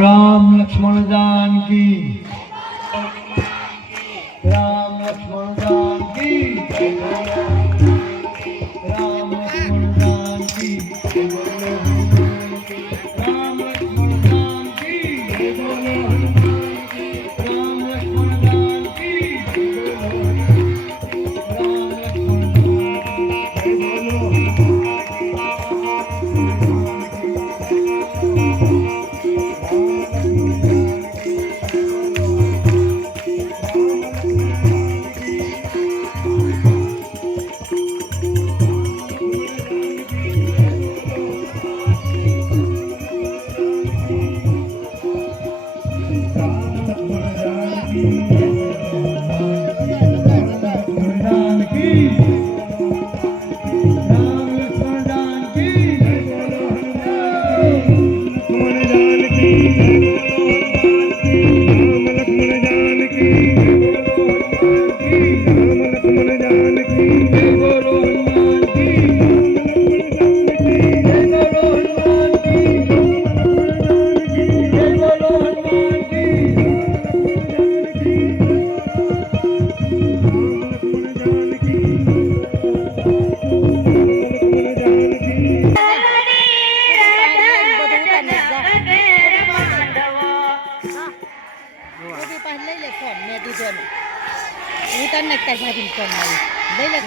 રામ લક્ષ્મણ જાનકી. કર ને તાર ભાભી ફોન મારી લઈ લે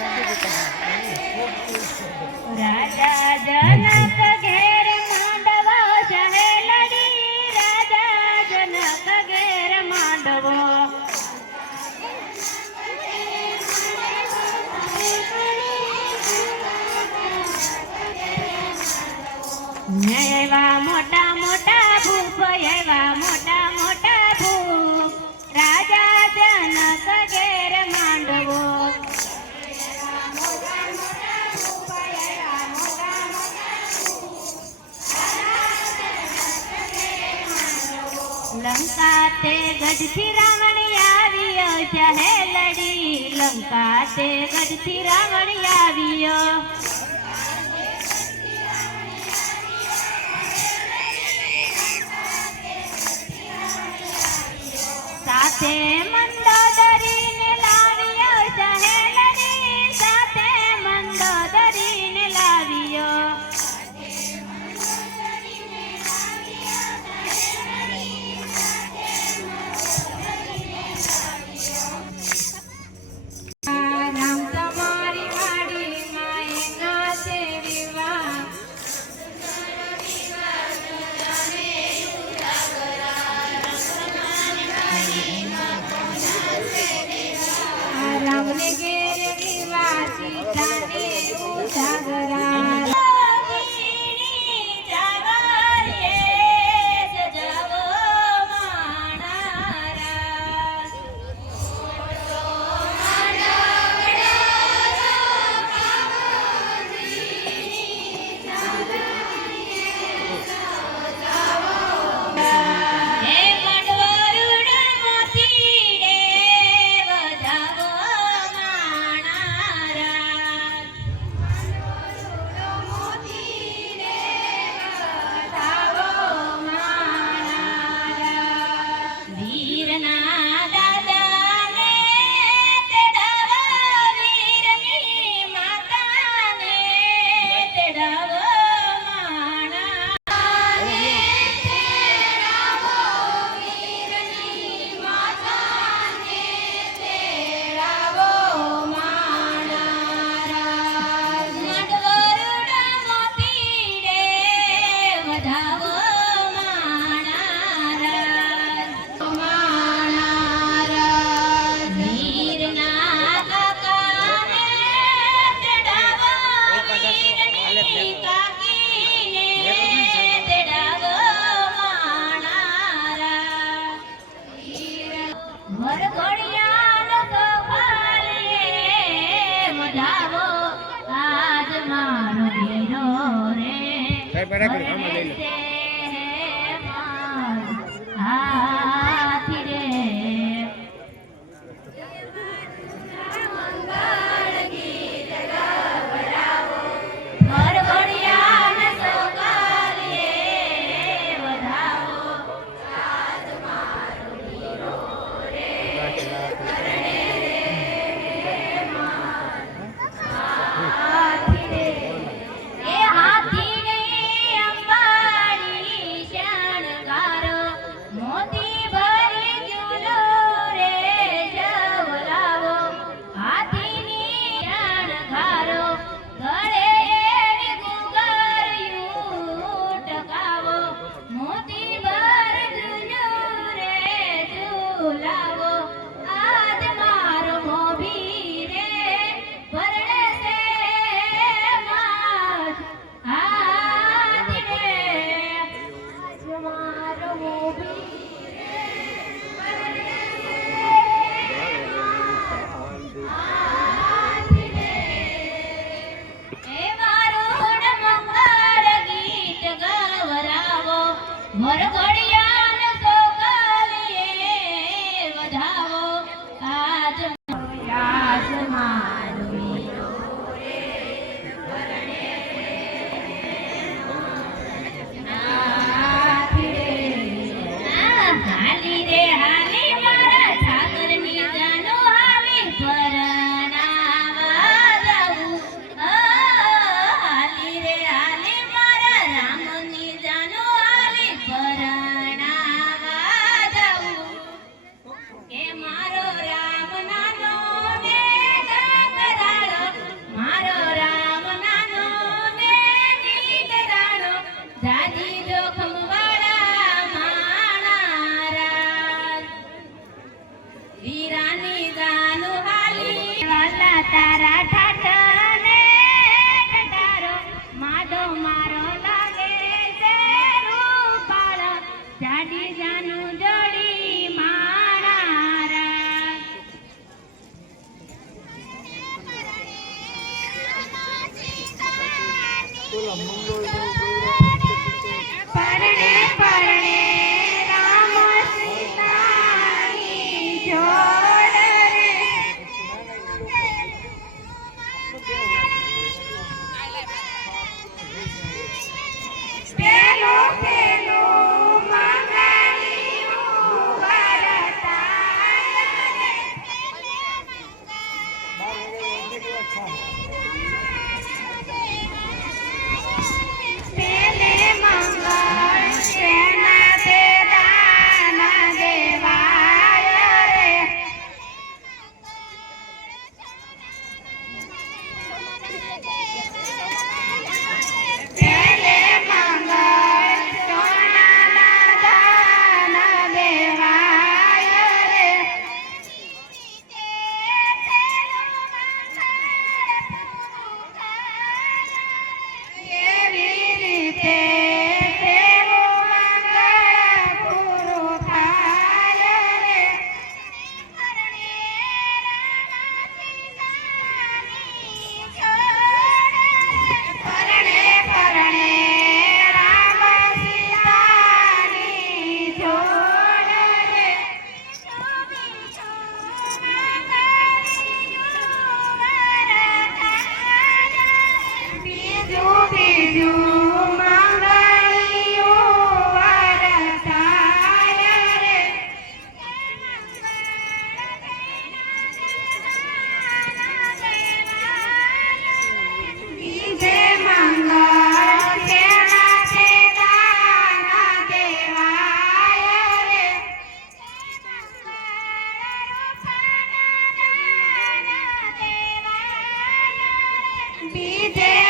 રાજા જનક ઘેર માંડવો જહે લડી રાજા જનક ઘેર માંડવો એવા મોટા મોટા ભૂપ એવા મોટા મોટા ગઢથી રાવણ આવ્યો. ચહે લડી લંકા તે ગઢથી રાવણ આવ્યો. સાહેબ, બરાબર, આમાં લઈ લો. lago head. ください。બીજે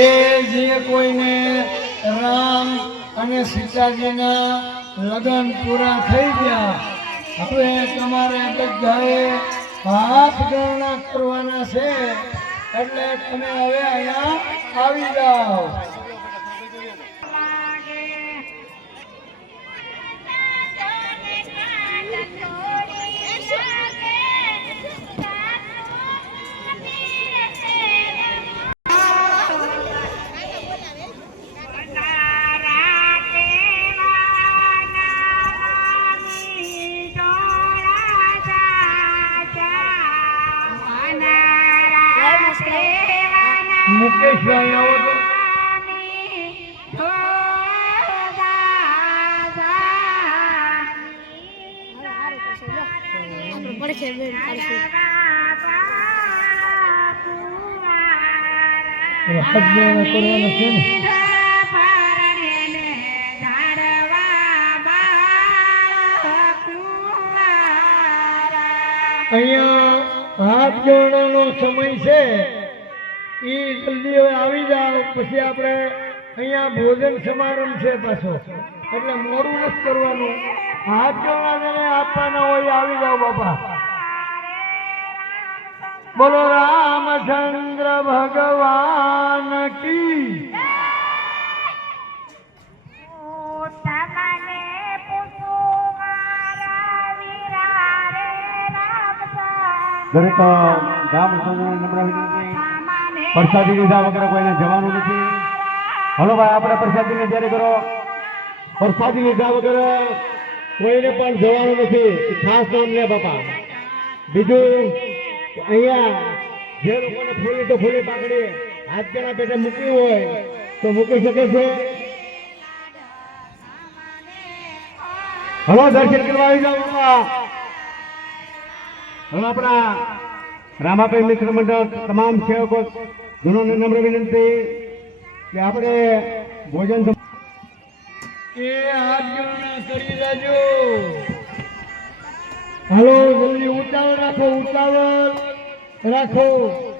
એ જે કોઈને રામ અને સીતાજીના લગ્ન પૂરા થઈ ગયા, હવે તમારે બધાએ હાથ ગણના કરવાના છે, એટલે તમે હવે અહીંયા આવી જાઓ. કરવાના છે ને અહીંયા હાથ જોડવાનો સમય છે. એ જલ્દી હવે આવી જાવ. પછી આપણે અહીંયા ભોજન સમારંભ છે પાછો. એટલે મોડું નથી કરવાનું. હાથ જોડવાને આપવાના હોય આવી જાઓ બાપા. બોલો રામચંદ્ર ભગવાન કી? દરેક લોકોને નમ્ર વિનંતી. પ્રસાદી લીધા વગર કોઈને જવાનું નથી. હલો ભાઈ આપણે પ્રસાદીની તૈયારી કરો. પ્રસાદી લીધા વગર કોઈને પણ જવાનું નથી. ખાસ નામ લે બાપા. બીજું અહીંયા જે લોકોને ફૂલી તો ફૂલી પાકડી આજના પેટે મૂકવી હોય તો મૂકી શકે છે? હલો દર્શન કરવા આવી જાઓ હવે આપણા રામાભાઈ મિત્ર મંડળ તમામ સેવકો ઘણોને નમ્ર વિનંતી કે આપણે ભોજન એ હાથ કરી દેજો. હાલો જલ્દી ઉતાવળ રાખો ઉતાવળ. રાખો.